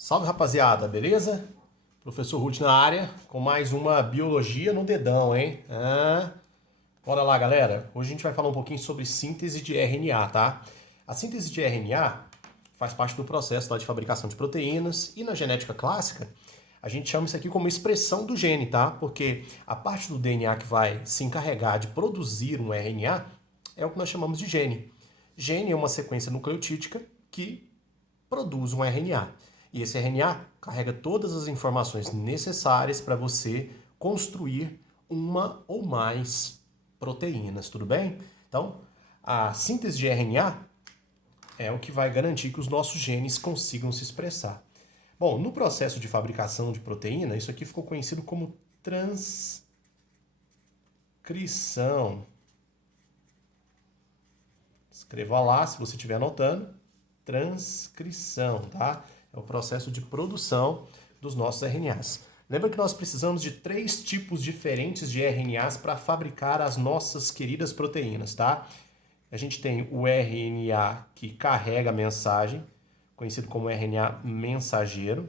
Salve, rapaziada, beleza? Professor Ruth na área, com mais uma biologia no dedão, hein? Bora lá, galera. Hoje a gente vai falar um pouquinho sobre síntese de RNA, tá? A síntese de RNA faz parte do processo lá de fabricação de proteínas e na genética clássica a gente chama isso aqui como expressão do gene, tá? Porque a parte do DNA que vai se encarregar de produzir um RNA é o que nós chamamos de gene. Gene é uma sequência nucleotídica que produz um RNA. E esse RNA carrega todas as informações necessárias para você construir uma ou mais proteínas, tudo bem? Então, a síntese de RNA é o que vai garantir que os nossos genes consigam se expressar. Bom, no processo de fabricação de proteína, isso aqui ficou conhecido como transcrição. Escreva lá se você estiver anotando. Transcrição, tá? É o processo de produção dos nossos RNAs. Lembra que nós precisamos de 3 tipos diferentes de RNAs para fabricar as nossas queridas proteínas, tá? A gente tem o RNA que carrega a mensagem, conhecido como RNA mensageiro.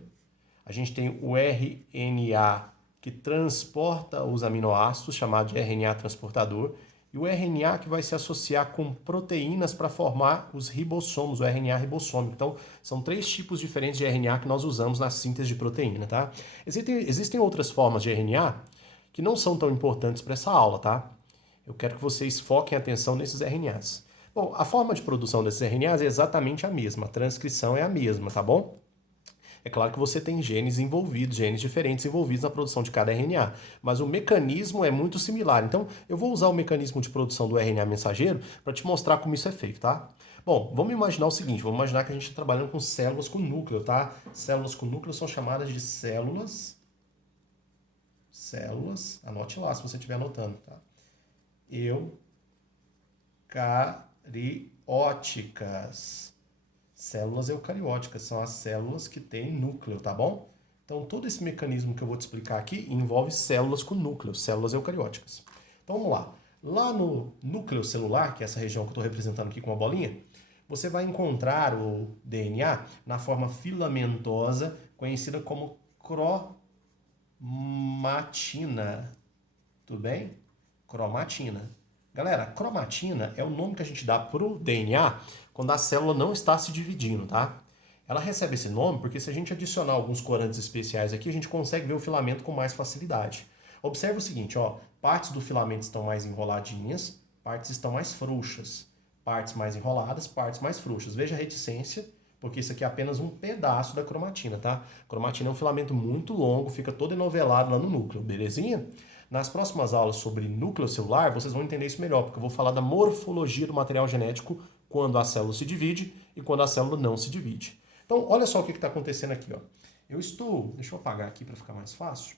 A gente tem o RNA que transporta os aminoácidos, chamado de RNA transportador, e o RNA que vai se associar com proteínas para formar os ribossomos, o RNA ribossômico. Então, são 3 tipos diferentes de RNA que nós usamos na síntese de proteína, tá? Existem outras formas de RNA que não são tão importantes para essa aula, tá? Eu quero que vocês foquem a atenção nesses RNAs. Bom, a forma de produção desses RNAs é exatamente a mesma, a transcrição é a mesma, tá bom? É claro que você tem genes envolvidos, genes diferentes envolvidos na produção de cada RNA, mas o mecanismo é muito similar. Então, eu vou usar o mecanismo de produção do RNA mensageiro para te mostrar como isso é feito, tá? Bom, vamos imaginar o seguinte, vamos imaginar que a gente está trabalhando com células com núcleo, tá? Células com núcleo são chamadas de células, anote lá se você estiver anotando, tá? Eucarióticas. Células eucarióticas são as células que têm núcleo, tá bom? Então, todo esse mecanismo que eu vou te explicar aqui envolve células com núcleo, células eucarióticas. Então, vamos lá. Lá no núcleo celular, que é essa região que eu estou representando aqui com a bolinha, você vai encontrar o DNA na forma filamentosa, conhecida como cromatina. Tudo bem? Cromatina. Galera, cromatina é o nome que a gente dá para o DNA quando a célula não está se dividindo, tá? Ela recebe esse nome porque se a gente adicionar alguns corantes especiais aqui, a gente consegue ver o filamento com mais facilidade. Observe o seguinte, ó, partes do filamento estão mais enroladinhas, partes estão mais frouxas. Partes mais enroladas, partes mais frouxas. Veja a reticência, porque isso aqui é apenas um pedaço da cromatina, tá? Cromatina é um filamento muito longo, fica todo enovelado lá no núcleo, belezinha? Nas próximas aulas sobre núcleo celular, vocês vão entender isso melhor, porque eu vou falar da morfologia do material genético quando a célula se divide e quando a célula não se divide. Então, olha só o que está acontecendo aqui, ó. Deixa eu apagar aqui para ficar mais fácil.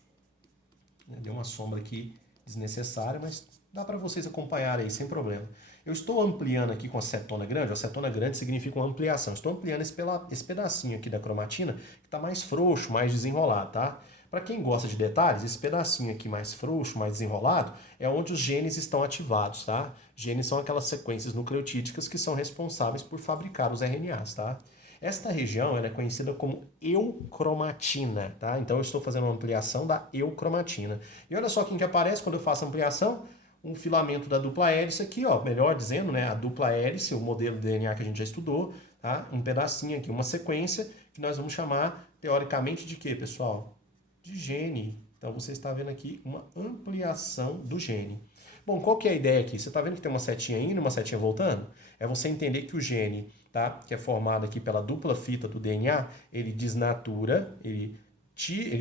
Deu uma sombra aqui desnecessária, mas dá para vocês acompanharem aí sem problema. Eu estou ampliando aqui com a cetona grande. A cetona grande significa uma ampliação. Estou ampliando esse pedacinho aqui da cromatina que está mais frouxo, mais desenrolado, tá? Para quem gosta de detalhes, esse pedacinho aqui mais frouxo, mais desenrolado, é onde os genes estão ativados, tá? Genes são aquelas sequências nucleotídicas que são responsáveis por fabricar os RNAs, tá? Esta região ela é conhecida como eucromatina, tá? Então eu estou fazendo uma ampliação da eucromatina. E olha só quem que aparece quando eu faço ampliação, um filamento da dupla hélice aqui, ó, melhor dizendo, né, a dupla hélice, o modelo de DNA que a gente já estudou, tá? Um pedacinho aqui, uma sequência que nós vamos chamar teoricamente de quê, pessoal? De gene. Então você está vendo aqui uma ampliação do gene. Bom, qual que é a ideia aqui? Você está vendo que tem uma setinha indo e uma setinha voltando? É você entender que o gene, tá, que é formado aqui pela dupla fita do DNA, ele desnatura, ele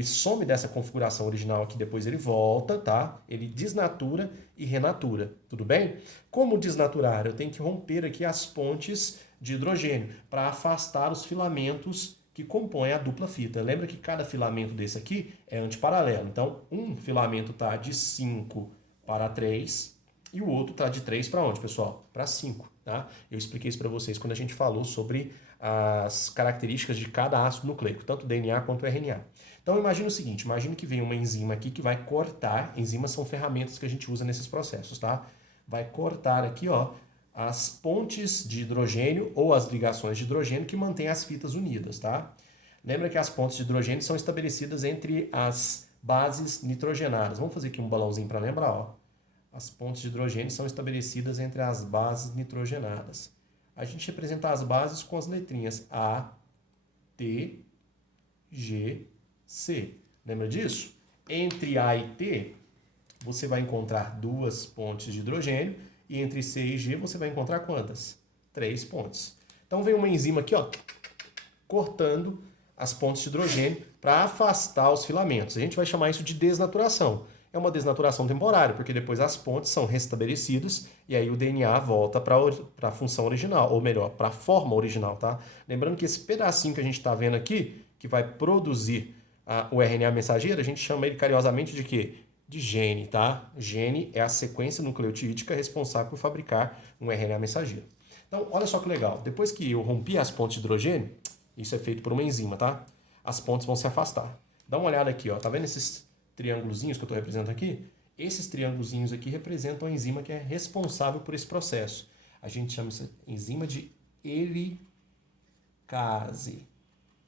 some dessa configuração original aqui, depois ele volta, tá? Ele desnatura e renatura, tudo bem? Como desnaturar? Eu tenho que romper aqui as pontes de hidrogênio para afastar os filamentos que compõem a dupla fita. Lembra que cada filamento desse aqui é antiparalelo. Então, um filamento está de 5 para 3 e o outro está de 3 para onde, pessoal? Para 5, tá? Eu expliquei isso para vocês quando a gente falou sobre as características de cada ácido nucleico, tanto o DNA quanto o RNA. Então, imagine o seguinte, imagine que vem uma enzima aqui que vai cortar, enzimas são ferramentas que a gente usa nesses processos, tá? Vai cortar aqui, ó, as pontes de hidrogênio ou as ligações de hidrogênio que mantêm as fitas unidas, tá? Lembra que as pontes de hidrogênio são estabelecidas entre as bases nitrogenadas. Vamos fazer aqui um balãozinho para lembrar, ó. As pontes de hidrogênio são estabelecidas entre as bases nitrogenadas. A gente representa as bases com as letrinhas A, T, G, C. Lembra disso? Entre A e T, você vai encontrar 2 pontes de hidrogênio, e entre C e G você vai encontrar quantas? 3 pontes. Então vem uma enzima aqui, ó, cortando as pontes de hidrogênio para afastar os filamentos. A gente vai chamar isso de desnaturação. É uma desnaturação temporária, porque depois as pontes são restabelecidas e aí o DNA volta para a função original, ou melhor, para a forma original, tá? Lembrando que esse pedacinho que a gente está vendo aqui, que vai produzir o RNA mensageiro, a gente chama ele carinhosamente de quê? De gene, tá? Gene é a sequência nucleotídica responsável por fabricar um RNA mensageiro. Então, olha só que legal. Depois que eu rompi as pontes de hidrogênio, isso é feito por uma enzima, tá? As pontes vão se afastar. Dá uma olhada aqui, ó. Tá vendo esses triângulozinhos que eu estou representando aqui? Esses triângulozinhos aqui representam a enzima que é responsável por esse processo. A gente chama essa enzima de helicase.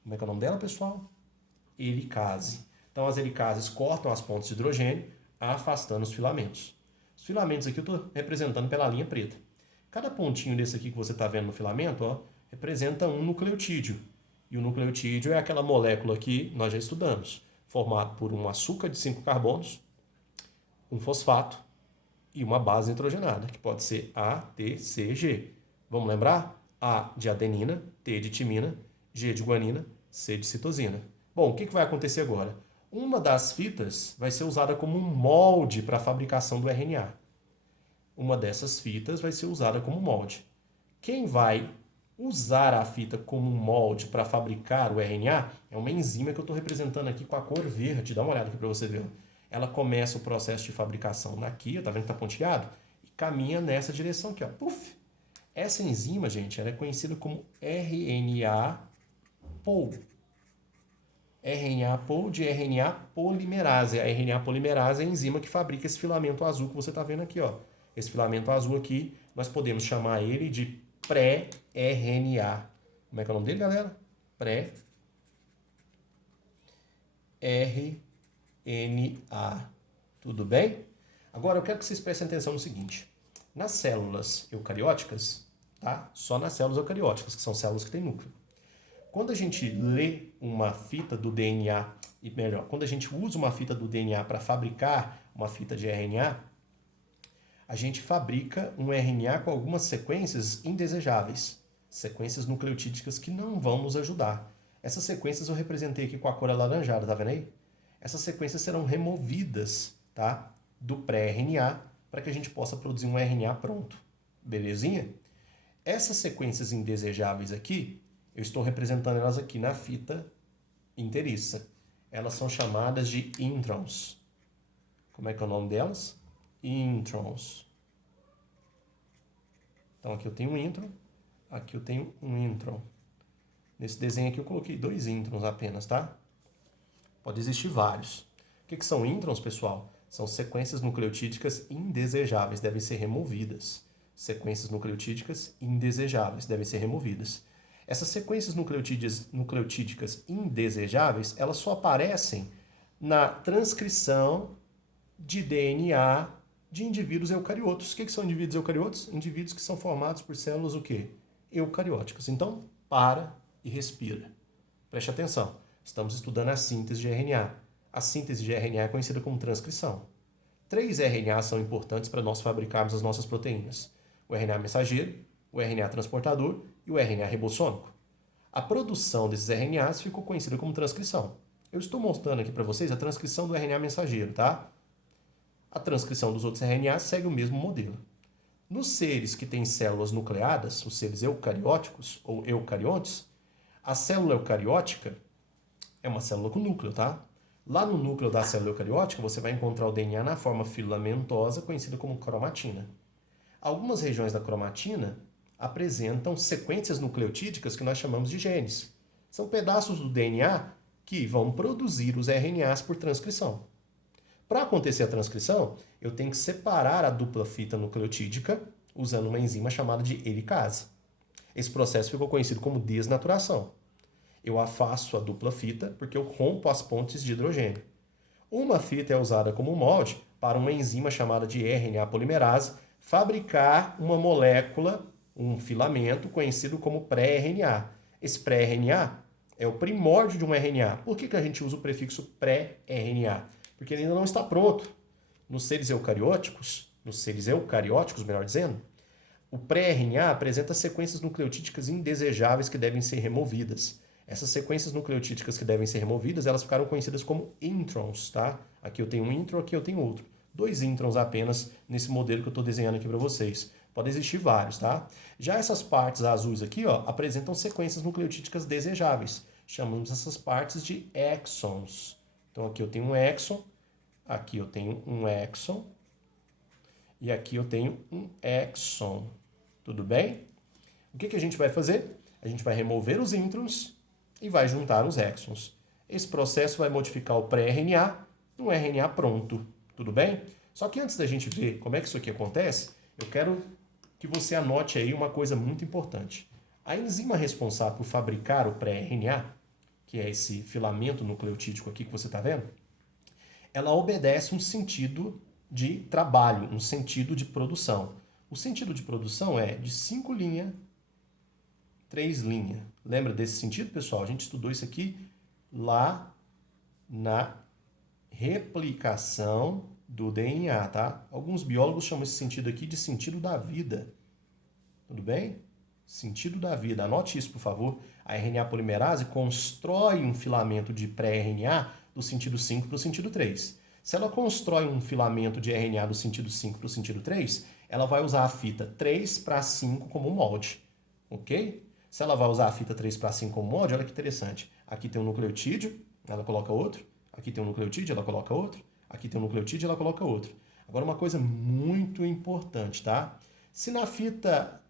Como é que é o nome dela, pessoal? Helicase. Então, as helicases cortam as pontes de hidrogênio, afastando os filamentos. Os filamentos aqui eu estou representando pela linha preta. Cada pontinho desse aqui que você está vendo no filamento, ó, representa um nucleotídeo. E o nucleotídeo é aquela molécula que nós já estudamos, formado por um açúcar de 5 carbonos, um fosfato e uma base nitrogenada, que pode ser A, T, C, G. Vamos lembrar? A de adenina, T de timina, G de guanina, C de citosina. Bom, o que vai acontecer agora? Uma das fitas vai ser usada como um molde para a fabricação do RNA. Uma dessas fitas vai ser usada como molde. Quem vai usar a fita como molde para fabricar o RNA é uma enzima que eu estou representando aqui com a cor verde. Dá uma olhada aqui para você ver. Ela começa o processo de fabricação aqui, tá vendo que está pontilhado? E caminha nessa direção aqui, ó. Puf! Essa enzima, gente, ela é conhecida como RNA-POL. RNA-POL de RNA polimerase. A RNA polimerase é a enzima que fabrica esse filamento azul que você está vendo aqui, ó. Esse filamento azul aqui, nós podemos chamar ele de pré-RNA. Como é que é o nome dele, galera? Pré-RNA. Tudo bem? Agora eu quero que vocês prestem atenção no seguinte. Nas células eucarióticas, tá? Só nas células eucarióticas, que são células que têm núcleo. Quando a gente lê uma fita do DNA, e melhor, quando a gente usa uma fita do DNA para fabricar uma fita de RNA, a gente fabrica um RNA com algumas sequências indesejáveis, sequências nucleotídicas que não vão nos ajudar. Essas sequências eu representei aqui com a cor alaranjada, tá vendo aí? Essas sequências serão removidas, tá, do pré-RNA para que a gente possa produzir um RNA pronto. Belezinha? Essas sequências indesejáveis aqui, eu estou representando elas aqui na fita inteiriça. Elas são chamadas de introns. Como é que é o nome delas? Introns. Então aqui eu tenho um intron, aqui eu tenho um intron. Nesse desenho aqui eu coloquei 2 introns apenas, tá? Pode existir vários. O que são introns, pessoal? São sequências nucleotídicas indesejáveis, devem ser removidas. Sequências nucleotídicas indesejáveis devem ser removidas. Essas sequências nucleotídicas indesejáveis, elas só aparecem na transcrição de DNA de indivíduos eucariotos. O que são indivíduos eucariotos? Indivíduos que são formados por células o quê? Eucarióticas. Então, para e respira. Preste atenção. Estamos estudando a síntese de RNA. A síntese de RNA é conhecida como transcrição. 3 RNAs são importantes para nós fabricarmos as nossas proteínas. O RNA mensageiro, o RNA transportador e o RNA ribossômico. A produção desses RNAs ficou conhecida como transcrição. Eu estou mostrando aqui para vocês a transcrição do RNA mensageiro, tá? A transcrição dos outros RNAs segue o mesmo modelo. Nos seres que têm células nucleadas, os seres eucarióticos ou eucariontes, a célula eucariótica é uma célula com núcleo, tá? Lá no núcleo da célula eucariótica, você vai encontrar o DNA na forma filamentosa, conhecida como cromatina. Algumas regiões da cromatina apresentam sequências nucleotídicas que nós chamamos de genes. São pedaços do DNA que vão produzir os RNAs por transcrição. Para acontecer a transcrição, eu tenho que separar a dupla fita nucleotídica usando uma enzima chamada de helicase. Esse processo ficou conhecido como desnaturação. Eu afasto a dupla fita porque eu rompo as pontes de hidrogênio. Uma fita é usada como molde para uma enzima chamada de RNA polimerase fabricar uma molécula, um filamento conhecido como pré-RNA. Esse pré-RNA é o primórdio de um RNA. Por que a gente usa o prefixo pré-RNA? Porque ele ainda não está pronto. Nos seres eucarióticos, melhor dizendo, o pré-RNA apresenta sequências nucleotídicas indesejáveis que devem ser removidas. Essas sequências nucleotídicas que devem ser removidas, elas ficaram conhecidas como introns, tá? Aqui eu tenho um intron, aqui eu tenho outro. 2 introns apenas nesse modelo que eu estou desenhando aqui para vocês. Podem existir vários, tá? Já essas partes azuis aqui, ó, apresentam sequências nucleotídicas desejáveis. Chamamos essas partes de exons. Então aqui eu tenho um exon, aqui eu tenho um exon e aqui eu tenho um exon. Tudo bem? O que a gente vai fazer? A gente vai remover os introns e vai juntar os exons. Esse processo vai modificar o pré-RNA num RNA pronto. Tudo bem? Só que antes da gente ver como é que isso aqui acontece, eu quero que você anote aí uma coisa muito importante. A enzima responsável por fabricar o pré-RNA, que é esse filamento nucleotídico aqui que você está vendo, ela obedece um sentido de trabalho, um sentido de produção. O sentido de produção é de 5 linhas, 3 linhas. Lembra desse sentido, pessoal? A gente estudou isso aqui lá na replicação do DNA, tá? Alguns biólogos chamam esse sentido aqui de sentido da vida. Tudo bem? Sentido da vida. Anote isso, por favor. A RNA polimerase constrói um filamento de pré-RNA do sentido 5 para o sentido 3. Se ela constrói um filamento de RNA do sentido 5 para o sentido 3, ela vai usar a fita 3 para 5 como molde, ok? Se ela vai usar a fita 3 para 5 como molde, olha que interessante. Aqui tem um nucleotídeo, ela coloca outro. Aqui tem um nucleotídeo, ela coloca outro. Aqui tem um nucleotídeo, ela coloca outro. Agora, uma coisa muito importante, tá? Se na fita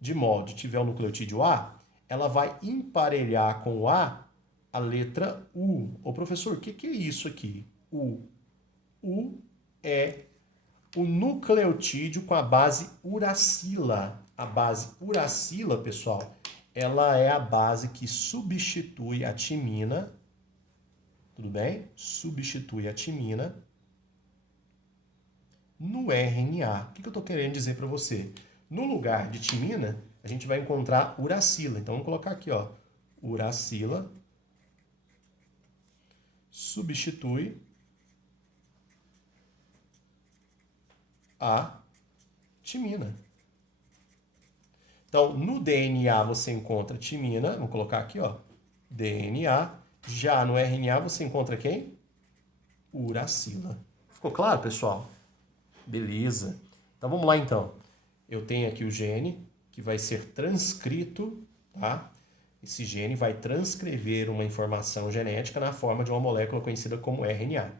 de molde tiver o nucleotídeo A, ela vai emparelhar com o A a letra U. Ô, professor, o que é isso aqui? U. U é o nucleotídeo com a base uracila. A base uracila, pessoal, ela é a base que substitui a timina. Tudo bem? Substitui a timina no RNA. O que eu estou querendo dizer para você? No lugar de timina, a gente vai encontrar uracila. Então, vamos colocar aqui, ó. Uracila substitui a timina. Então, no DNA você encontra timina. Vamos colocar aqui, ó. DNA. Já no RNA você encontra quem? Uracila. Ficou claro, pessoal? Beleza. Então, vamos lá, então. Eu tenho aqui o gene que vai ser transcrito, tá? Esse gene vai transcrever uma informação genética na forma de uma molécula conhecida como RNA.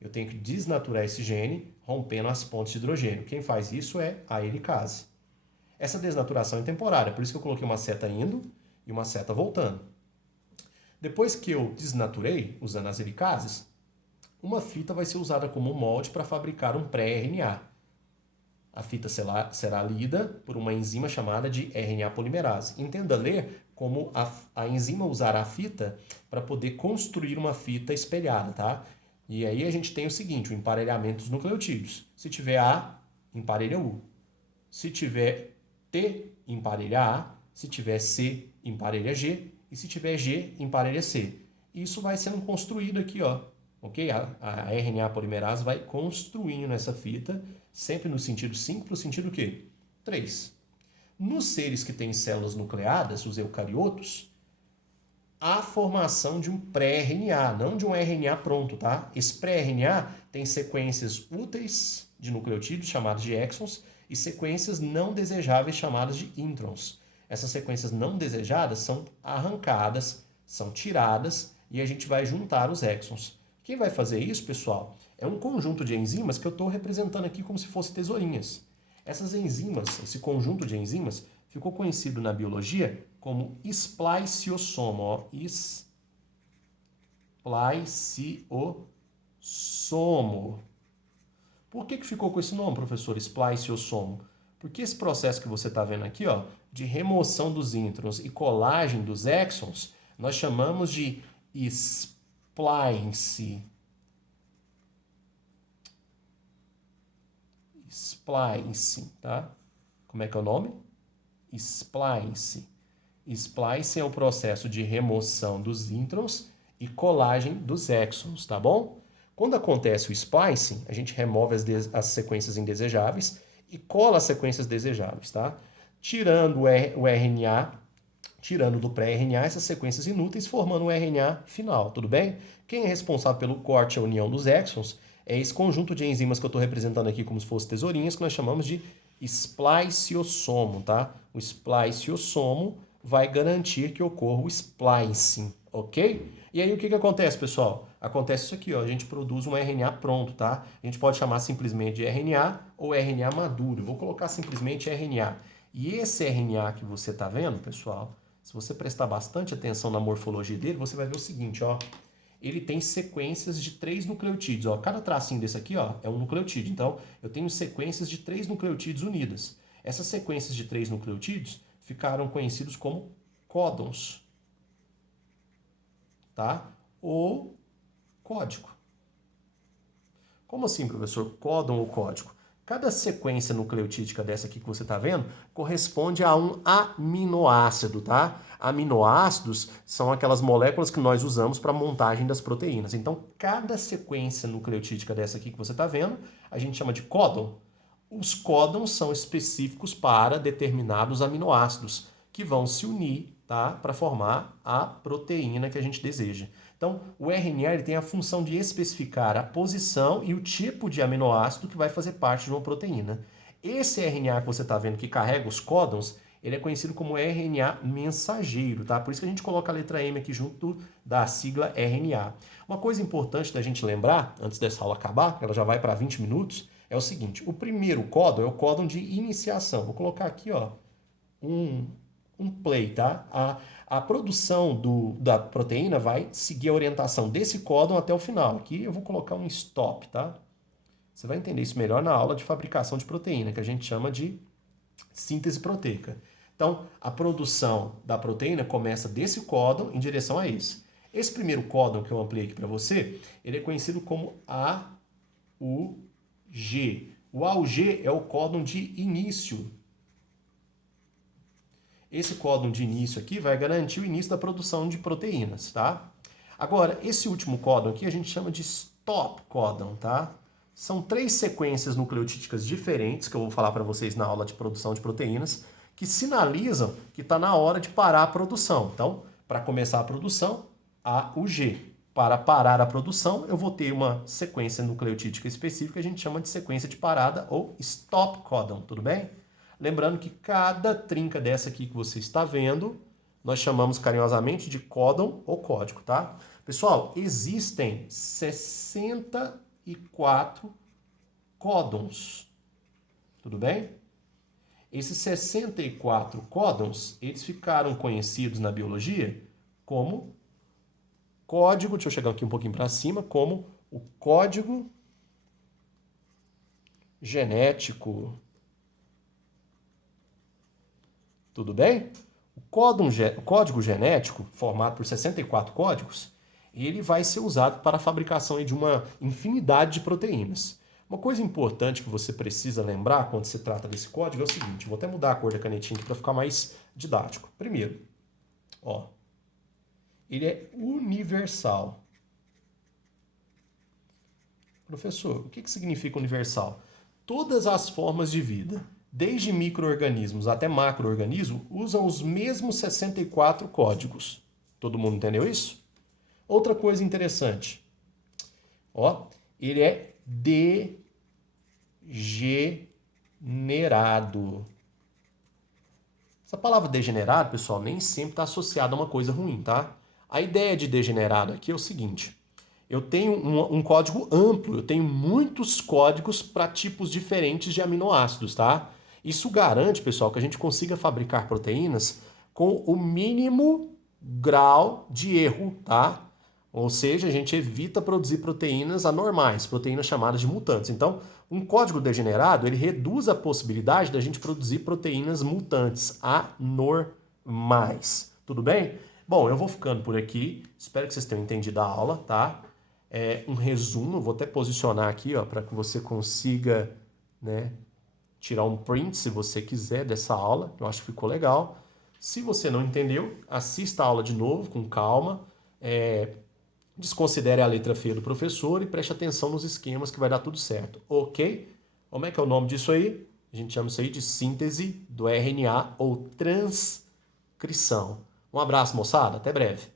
Eu tenho que desnaturar esse gene rompendo as pontes de hidrogênio. Quem faz isso é a helicase. Essa desnaturação é temporária, por isso que eu coloquei uma seta indo e uma seta voltando. Depois que eu desnaturei, usando as helicases, uma fita vai ser usada como molde para fabricar um pré-RNA. A fita será lida por uma enzima chamada de RNA polimerase. Entenda ler como a enzima usará a fita para poder construir uma fita espelhada, tá? E aí a gente tem o seguinte, o emparelhamento dos nucleotídeos. Se tiver A, emparelha U. Se tiver T, emparelha A. Se tiver C, emparelha G. E se tiver G, emparelha C. Isso vai sendo construído aqui, ó. Ok? A RNA polimerase vai construindo essa fita, sempre no sentido 5 para o sentido o quê? 3. Nos seres que têm células nucleadas, os eucariotos, há formação de um pré-RNA, não de um RNA pronto, tá? Esse pré-RNA tem sequências úteis de nucleotídeos, chamadas de exons, e sequências não desejáveis, chamadas de introns. Essas sequências não desejadas são arrancadas, são tiradas, e a gente vai juntar os exons. Quem vai fazer isso, pessoal, é um conjunto de enzimas que eu estou representando aqui como se fossem tesourinhas. Essas enzimas, esse conjunto de enzimas, ficou conhecido na biologia como spliciosomo. Ó, spliciosomo. Por que ficou com esse nome, professor, spliciosomo? Porque esse processo que você está vendo aqui, ó, de remoção dos introns e colagem dos exons, Nós chamamos de splice. Splice, tá? Como é que é o nome? Splice. Splice é o processo de remoção dos introns e colagem dos exons, tá bom? Quando acontece o splicing, a gente remove as sequências indesejáveis e cola as sequências desejáveis, tá? Tirando o RNA, tirando do pré-RNA essas sequências inúteis, formando o RNA final, tudo bem? Quem é responsável pelo corte e a união dos exons é esse conjunto de enzimas que eu estou representando aqui como se fossem tesourinhas, que nós chamamos de spliciosomo, tá? O spliciosomo vai garantir que ocorra o splicing, ok? E aí o que acontece, pessoal? Acontece isso aqui, ó, a gente produz um RNA pronto, tá? A gente pode chamar simplesmente de RNA ou RNA maduro. Eu vou colocar simplesmente RNA. E esse RNA que você está vendo, pessoal, se você prestar bastante atenção na morfologia dele, você vai ver o seguinte, ó. Ele tem sequências de 3 nucleotídeos. Ó. Cada tracinho desse aqui, ó, é um nucleotídeo. Então, eu tenho sequências de 3 nucleotídeos unidas. Essas sequências de 3 nucleotídeos ficaram conhecidos como códons, tá? Ou código. Como assim, professor? Códon ou código? Cada sequência nucleotídica dessa aqui que você está vendo corresponde a um aminoácido, tá? Aminoácidos são aquelas moléculas que nós usamos para a montagem das proteínas. Então, cada sequência nucleotídica dessa aqui que você está vendo, a gente chama de códon. Os códons são específicos para determinados aminoácidos que vão se unir, tá? Para formar a proteína que a gente deseja. Então, o RNA ele tem a função de especificar a posição e o tipo de aminoácido que vai fazer parte de uma proteína. Esse RNA que você está vendo que carrega os códons, ele é conhecido como RNA mensageiro, tá? Por isso que a gente coloca a letra M aqui junto da sigla RNA. Uma coisa importante da gente lembrar, antes dessa aula acabar, ela já vai para 20 minutos, é o seguinte, o primeiro códon é o códon de iniciação. Vou colocar aqui, ó, um play, tá? A produção da proteína vai seguir a orientação desse códon até o final. Aqui eu vou colocar um stop, tá? Você vai entender isso melhor na aula de fabricação de proteína, que a gente chama de síntese proteica. Então, a produção da proteína começa desse códon em direção a esse. Esse primeiro códon que eu ampliei aqui para você, ele é conhecido como AUG. O AUG é o códon de início. Esse códon de início aqui vai garantir o início da produção de proteínas, tá? Agora, esse último códon aqui a gente chama de stop códon, tá? São 3 sequências nucleotídicas diferentes, que eu vou falar para vocês na aula de produção de proteínas, que sinalizam que está na hora de parar a produção. Então, para começar a produção, A, o G. Para parar a produção, eu vou ter uma sequência nucleotídica específica, que a gente chama de sequência de parada ou stop códon, tudo bem? Lembrando que cada trinca dessa aqui que você está vendo, nós chamamos carinhosamente de códon ou código, tá? Pessoal, existem 64 códons, tudo bem? Esses 64 códons, eles ficaram conhecidos na biologia como código, deixa eu chegar aqui um pouquinho para cima, como o código genético. Tudo bem? O código genético, formado por 64 códigos, ele vai ser usado para a fabricação de uma infinidade de proteínas. Uma coisa importante que você precisa lembrar quando se trata desse código é o seguinte, vou até mudar a cor da canetinha aqui para ficar mais didático. Primeiro, ó, ele é universal. Professor, o que significa universal? Todas as formas de vida, desde micro-organismos até macro-organismos, usam os mesmos 64 códigos. Todo mundo entendeu isso? Outra coisa interessante, ó, ele é degenerado. Essa palavra degenerado, pessoal, nem sempre está associada a uma coisa ruim, tá? A ideia de degenerado aqui é o seguinte, eu tenho um código amplo, eu tenho muitos códigos para tipos diferentes de aminoácidos, tá? Isso garante, pessoal, que a gente consiga fabricar proteínas com o mínimo grau de erro, tá? Ou seja, a gente evita produzir proteínas anormais, proteínas chamadas de mutantes. Então, um código degenerado, ele reduz a possibilidade da gente produzir proteínas mutantes anormais. Tudo bem? Bom, eu vou ficando por aqui. Espero que vocês tenham entendido a aula, tá? Um resumo, eu vou até posicionar aqui, ó, para que você consiga, né, tirar um print, se você quiser, dessa aula. Eu acho que ficou legal. Se você não entendeu, assista a aula de novo, com calma. Desconsidere a letra feia do professor e preste atenção nos esquemas que vai dar tudo certo, ok? Como é que é o nome disso aí? A gente chama isso aí de síntese do RNA ou transcrição. Um abraço, moçada. Até breve.